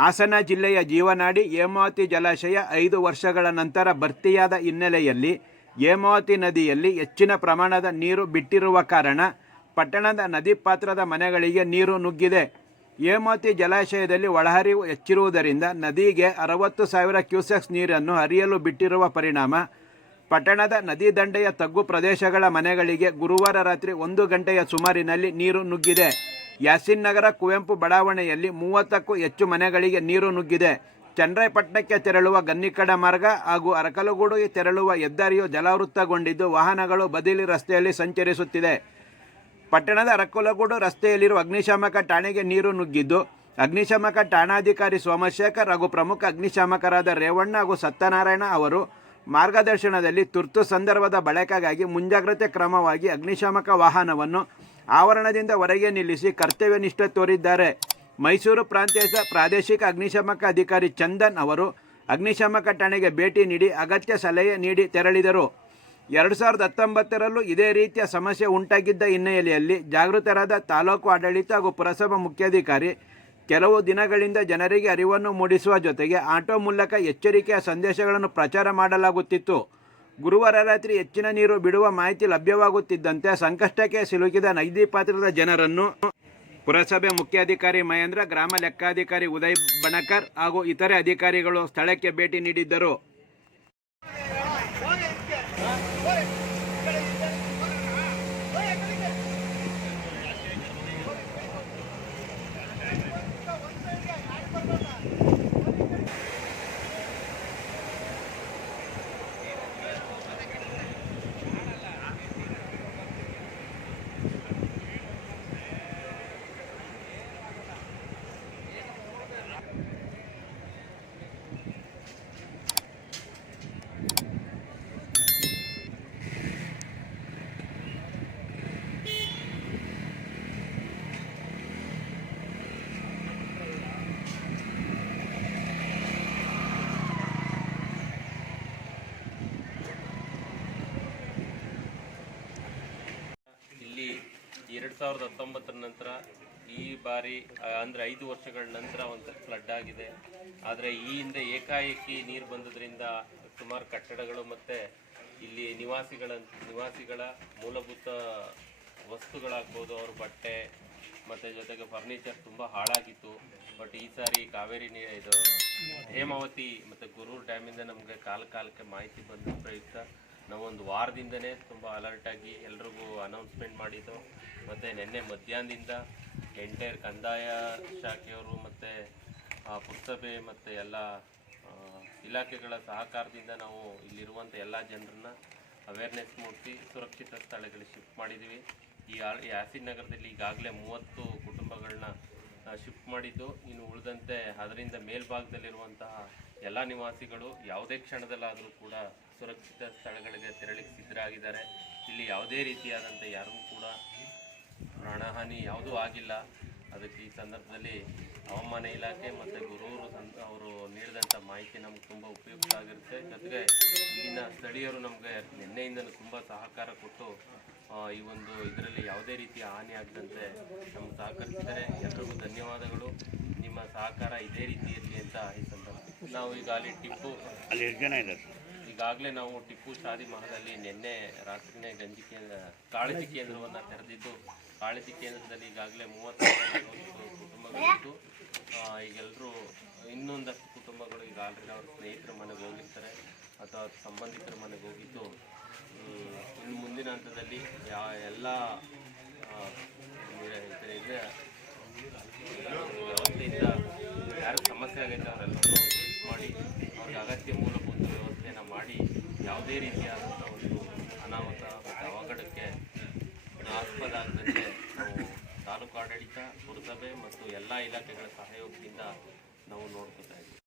ಹಾಸನ ಜಿಲ್ಲೆಯ ಜೀವನಾಡಿ ಹೇಮಾವತಿ ಜಲಾಶಯ ಐದು ವರ್ಷಗಳ ನಂತರ ಭರ್ತಿಯಾದ ಹಿನ್ನೆಲೆಯಲ್ಲಿ ಹೇಮಾವತಿ ನದಿಯಲ್ಲಿ ಹೆಚ್ಚಿನ ಪ್ರಮಾಣದ ನೀರು ಬಿಟ್ಟಿರುವ ಕಾರಣ ಪಟ್ಟಣದ ನದಿ ಪಾತ್ರದ ಮನೆಗಳಿಗೆ ನೀರು ನುಗ್ಗಿದೆ. ಹೇಮಾವತಿ ಜಲಾಶಯದಲ್ಲಿ ಒಳಹರಿವು ಹೆಚ್ಚಿರುವುದರಿಂದ ನದಿಗೆ ಅರವತ್ತು ಸಾವಿರ ಕ್ಯೂಸೆಕ್ಸ್ ನೀರನ್ನು ಹರಿಯಲು ಬಿಟ್ಟಿರುವ ಪರಿಣಾಮ ಪಟ್ಟಣದ ನದಿ ದಂಡೆಯ ತಗ್ಗು ಪ್ರದೇಶಗಳ ಮನೆಗಳಿಗೆ ಗುರುವಾರ ರಾತ್ರಿ ಒಂದು ಗಂಟೆಯ ಸುಮಾರಿನಲ್ಲಿ ನೀರು ನುಗ್ಗಿದೆ. ಯಾಸಿನ್ ನಗರ ಕುವೆಂಪು ಬಡಾವಣೆಯಲ್ಲಿ ಮೂವತ್ತಕ್ಕೂ ಹೆಚ್ಚು ಮನೆಗಳಿಗೆ ನೀರು ನುಗ್ಗಿದೆ. ಚಂದ್ರಾಯಪಟ್ಟಣಕ್ಕೆ ತೆರಳುವ ಗನ್ನಿಕಡ ಮಾರ್ಗ ಹಾಗೂ ಅರಕಲಗೂಡುಗೆ ತೆರಳುವ ಹೆದ್ದಾರಿಯು ಜಲಾವೃತಗೊಂಡಿದ್ದು ವಾಹನಗಳು ಬದಿಲಿ ರಸ್ತೆಯಲ್ಲಿ ಸಂಚರಿಸುತ್ತಿದೆ. ಪಟ್ಟಣದ ಅರಕಲಗೂಡು ರಸ್ತೆಯಲ್ಲಿರುವ ಅಗ್ನಿಶಾಮಕ ಠಾಣೆಗೆ ನೀರು ನುಗ್ಗಿದ್ದು, ಅಗ್ನಿಶಾಮಕ ಠಾಣಾಧಿಕಾರಿ ಸೋಮಶೇಖರ್ ಹಾಗೂ ಪ್ರಮುಖ ಅಗ್ನಿಶಾಮಕರಾದ ರೇವಣ್ಣ ಹಾಗೂ ಸತ್ಯನಾರಾಯಣ ಅವರು ಮಾರ್ಗದರ್ಶನದಲ್ಲಿ ತುರ್ತು ಸಂದರ್ಭದ ಬಳಕೆಗಾಗಿ ಮುಂಜಾಗ್ರತೆ ಕ್ರಮವಾಗಿ ಅಗ್ನಿಶಾಮಕ ವಾಹನವನ್ನು ಆವರಣದಿಂದ ಹೊರಗೆ ನಿಲ್ಲಿಸಿ ಕರ್ತವ್ಯ ನಿಷ್ಠೆ ತೋರಿದ್ದಾರೆ. ಮೈಸೂರು ಪ್ರಾಂತ್ಯದ ಪ್ರಾದೇಶಿಕ ಅಗ್ನಿಶಾಮಕ ಅಧಿಕಾರಿ ಚಂದನ್ ಅವರು ಅಗ್ನಿಶಾಮಕ ಠಾಣೆಗೆ ಭೇಟಿ ನೀಡಿ ಅಗತ್ಯ ಸಲಹೆ ನೀಡಿ ತೆರಳಿದರು. ಎರಡು ಸಾವಿರದ ಹತ್ತೊಂಬತ್ತರಲ್ಲೂ ಇದೇ ರೀತಿಯ ಸಮಸ್ಯೆ ಉಂಟಾಗಿದ್ದ ಹಿನ್ನೆಲೆಯಲ್ಲಿ ಜಾಗೃತರಾದ ತಾಲೂಕು ಆಡಳಿತ ಹಾಗೂ ಪುರಸಭಾ ಮುಖ್ಯಾಧಿಕಾರಿ ಕೆಲವು ದಿನಗಳಿಂದ ಜನರಿಗೆ ಅರಿವನ್ನು ಮೂಡಿಸುವ ಜೊತೆಗೆ ಆಟೋ ಮೂಲಕ ಎಚ್ಚರಿಕೆಯ ಸಂದೇಶಗಳನ್ನು ಪ್ರಚಾರ ಮಾಡಲಾಗುತ್ತಿತ್ತು. ಗುರುವಾರ ರಾತ್ರಿ ಹೆಚ್ಚಿನ ನೀರು ಬಿಡುವ ಮಾಹಿತಿ ಲಭ್ಯವಾಗುತ್ತಿದ್ದಂತೆ ಸಂಕಷ್ಟಕ್ಕೆ ಸಿಲುಕಿದ ನೈದಿ ಪಾತ್ರದ ಜನರನ್ನು ಪುರಸಭೆ ಮುಖ್ಯಾಧಿಕಾರಿ ಮಹೇಂದ್ರ, ಗ್ರಾಮ ಲೆಕ್ಕಾಧಿಕಾರಿ ಉದಯ್ ಬಣಕರ್ ಹಾಗೂ ಇತರೆ ಅಧಿಕಾರಿಗಳು ಸ್ಥಳಕ್ಕೆ ಭೇಟಿ ನೀಡಿದ್ದರು. ಎರಡು ಸಾವಿರದ ಹತ್ತೊಂಬತ್ತರ ನಂತರ ಈ ಬಾರಿ ಅಂದರೆ ಐದು ವರ್ಷಗಳ ನಂತರ ಒಂದು ಫ್ಲಡ್ ಆಗಿದೆ. ಆದರೆ ಈ ಹಿಂದೆ ಏಕಾಏಕಿ ನೀರು ಬಂದದ್ರಿಂದ ಸುಮಾರು ಕಟ್ಟಡಗಳು ಮತ್ತೆ ಇಲ್ಲಿ ನಿವಾಸಿಗಳ ನಿವಾಸಿಗಳ ಮೂಲಭೂತ ವಸ್ತುಗಳಾಗ್ಬೋದು, ಅವ್ರ ಬಟ್ಟೆ ಮತ್ತೆ ಜೊತೆಗೆ ಫರ್ನಿಚರ್ ತುಂಬ ಹಾಳಾಗಿತ್ತು. ಬಟ್ ಈ ಸಾರಿ ಕಾವೇರಿ ನೀ, ಇದು ಹೇಮಾವತಿ ಮತ್ತು ಗುರೂರ್ ಡ್ಯಾಮಿಂದ ನಮಗೆ ಕಾಲ ಕಾಲಕ್ಕೆ ಮಾಹಿತಿ ಬಂದ ಪ್ರಯುಕ್ತ ನಾವು ಒಂದು ವಾರದಿಂದನೇ ತುಂಬ ಅಲರ್ಟ್ ಆಗಿ ಎಲ್ರಿಗೂ ಅನೌನ್ಸ್ಮೆಂಟ್ ಮಾಡಿದ್ದು. ಮತ್ತು ನಿನ್ನೆ ಮಧ್ಯಾಹ್ನದಿಂದ ಎಂಟೈರ್ ಕಂದಾಯ ಶಾಖೆಯವರು ಮತ್ತು ಪುರಸಭೆ ಮತ್ತು ಎಲ್ಲ ಇಲಾಖೆಗಳ ಸಹಕಾರದಿಂದ ನಾವು ಇಲ್ಲಿರುವಂಥ ಎಲ್ಲ ಜನರನ್ನ ಅವೇರ್ನೆಸ್ ಮೂಡಿಸಿ ಸುರಕ್ಷಿತ ಸ್ಥಳಗಳಿಗೆ ಶಿಫ್ಟ್ ಮಾಡಿದ್ದೀವಿ. ಈ ಆಸಿಡ್ ನಗರದಲ್ಲಿ ಈಗಾಗಲೇ ಮೂವತ್ತು ಕುಟುಂಬಗಳನ್ನ ಶಿಫ್ಟ್ ಮಾಡಿದ್ದು. ಇನ್ನು ಉಳಿದಂತೆ ಅದರಿಂದ ಮೇಲ್ಭಾಗದಲ್ಲಿರುವಂತಹ ಎಲ್ಲ ನಿವಾಸಿಗಳು ಯಾವುದೇ ಕ್ಷಣದಲ್ಲಾದರೂ ಕೂಡ ಸುರಕ್ಷಿತ ಸ್ಥಳಗಳಿಗೆ ತೆರಳಿಕ್ಕೆ ಸಿದ್ಧರಾಗಿದ್ದಾರೆ. ಇಲ್ಲಿ ಯಾವುದೇ ರೀತಿಯಾದಂಥ ಯಾರಿಗೂ ಕೂಡ ಪ್ರಾಣಹಾನಿ ಯಾವುದೂ ಆಗಿಲ್ಲ. ಅದಕ್ಕೆ ಈ ಸಂದರ್ಭದಲ್ಲಿ ಹವಾಮಾನ ಇಲಾಖೆ ಮತ್ತು ಗುರೂರು ಅವರು ನೀಡಿದಂಥ ಮಾಹಿತಿ ನಮ್ಗೆ ತುಂಬ ಉಪಯುಕ್ತ ಆಗಿರುತ್ತೆ. ಜೊತೆಗೆ ಇಲ್ಲಿನ ಸ್ಥಳೀಯರು ನಮಗೆ ನಿನ್ನೆಯಿಂದಲೂ ತುಂಬ ಸಹಕಾರ ಕೊಟ್ಟು ಈ ಒಂದು ಇದರಲ್ಲಿ ಯಾವುದೇ ರೀತಿಯ ಹಾನಿ ಆಗದಂತೆ ನಮ್ಮ ಸಹಕರಿಸಿದರೆ ಎಲ್ರಿಗೂ ಧನ್ಯವಾದಗಳು. ನಿಮ್ಮ ಸಹಕಾರ ಇದೇ ರೀತಿಯಲ್ಲಿ ಅಂತ ಈ ಸಂದರ್ಭ ನಾವು ಈಗ ಅಲ್ಲಿ ಟಿಪ್ಪು ಅಲ್ಲಿ ಎಷ್ಟು ಜನ ಇದ್ದಾರೆ? ಈಗಾಗಲೇ ನಾವು ಟಿಪ್ಪು ಶಾದಿ ಮಹಲಲ್ಲಿ ನಿನ್ನೆ ರಾತ್ರಿನೇ ಗಂಜಿ ಕೇಂದ್ರ ಕಾಳಜಿ ಕೇಂದ್ರವನ್ನು ತೆರೆದಿದ್ದು ಕಾಳಜಿ ಕೇಂದ್ರದಲ್ಲಿ ಈಗಾಗಲೇ ಮೂವತ್ತು ಕುಟುಂಬಗಳಿದ್ದು ಈಗೆಲ್ಲರೂ ಇನ್ನೊಂದಷ್ಟು ಕುಟುಂಬಗಳು ಈಗ ಆಲ್ರೆಡಿ ಅವ್ರ ಸ್ನೇಹಿತರ ಮನೆಗೆ ಹೋಗಿರ್ತಾರೆ ಅಥವಾ ಸಂಬಂಧಿಕರ ಮನೆಗೆ ಹೋಗಿದ್ದು ಹಂತದಲ್ಲಿ ಯಾ ಎಲ್ಲ ಯಾರು ಸಮಸ್ಯೆ ಆಗೈತೆ ಅವರೆಲ್ಲರೂ ಮಾಡಿ, ಅವ್ರಿಗೆ ಅಗತ್ಯ ಮೂಲಭೂತ ವ್ಯವಸ್ಥೆಯನ್ನು ಮಾಡಿ, ಯಾವುದೇ ರೀತಿಯಾದಂಥ ಒಂದು ಅನಾಹುತ ಮತ್ತು ಅವಘಡಕ್ಕೆ ಆಸ್ಪದ ಆಗದಂತೆ ನಾವು ತಾಲೂಕು ಆಡಳಿತ, ಪುರಸಭೆ ಮತ್ತು ಎಲ್ಲ ಇಲಾಖೆಗಳ ಸಹಯೋಗದಿಂದ ನಾವು ನೋಡ್ಕೋತಾ ಇದ್ದೀವಿ.